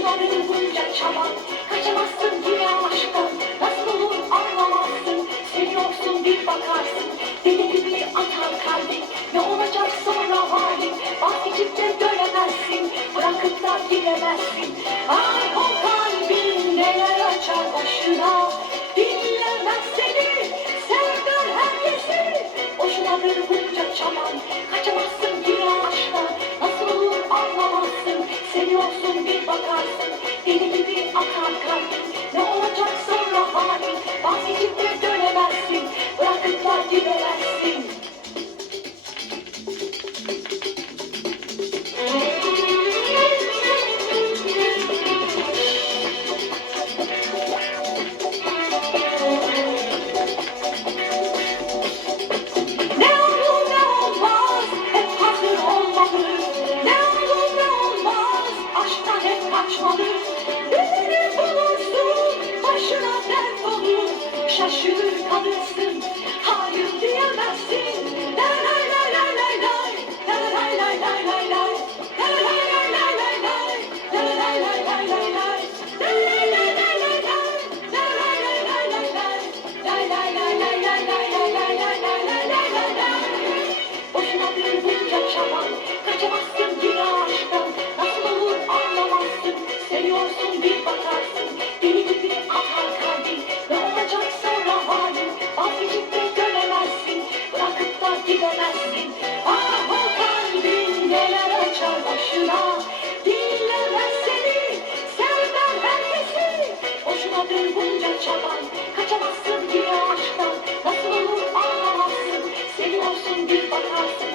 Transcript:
Boşunadır bunca çaba, kaçamazsın yine aşktan. Nasıl olur anlamazsın, seviyorsun bir bakarsın. Deli gibi atar kalbin, ne olacak sonra halin? Vazgeçip de dönemezsin, bırakıp da gidemezsin. Ah o kalbin neler açar başına, dinlemez seni, sever herkesi. Boşunadır bunca çaban, kaçamazsın yine aşktan. Nasıl olur anlamazsın, seviyorsun bir bakarsın. Deli gibi atar kalbin, ne olacak sonra halin? Vazgeçip de dönemezsin, bırakıp da gidemezsin. Ne olur ne olmaz, hep hazır olmalı. Ne olur ne olmaz, aşktan hep kaçmalı. Birini bulursun, başına dert olur. Şaşırır kalırsın, hayır diyemezsin. Lay lay lay lay lay lay, lay lay lay lay lay, lay lay lay lay lay lay, lay lay lay lay lay lay, lay lay lay lay lay lay, lay lay lay lay lay lay, lay lay lay lay lay lay lay lay lay lay lay lay. Boşunadır bunca çaban, kaçamazsın yine aşktan. Nasıl olur anlamazsın, seviyorsun bir bakarsın. Deli gibi atar kalbin, ne olacak sonra halin? Vazgeçip de dönemezsin, bırakıp da gidemezsin. Ah o kalbin neler açar başına, dinlemez seni, sever herkesi. Boşunadır bunca çaban, kaçamazsın yine aşktan. Nasıl olur anlamazsın, seviyorsun bir bakarsın.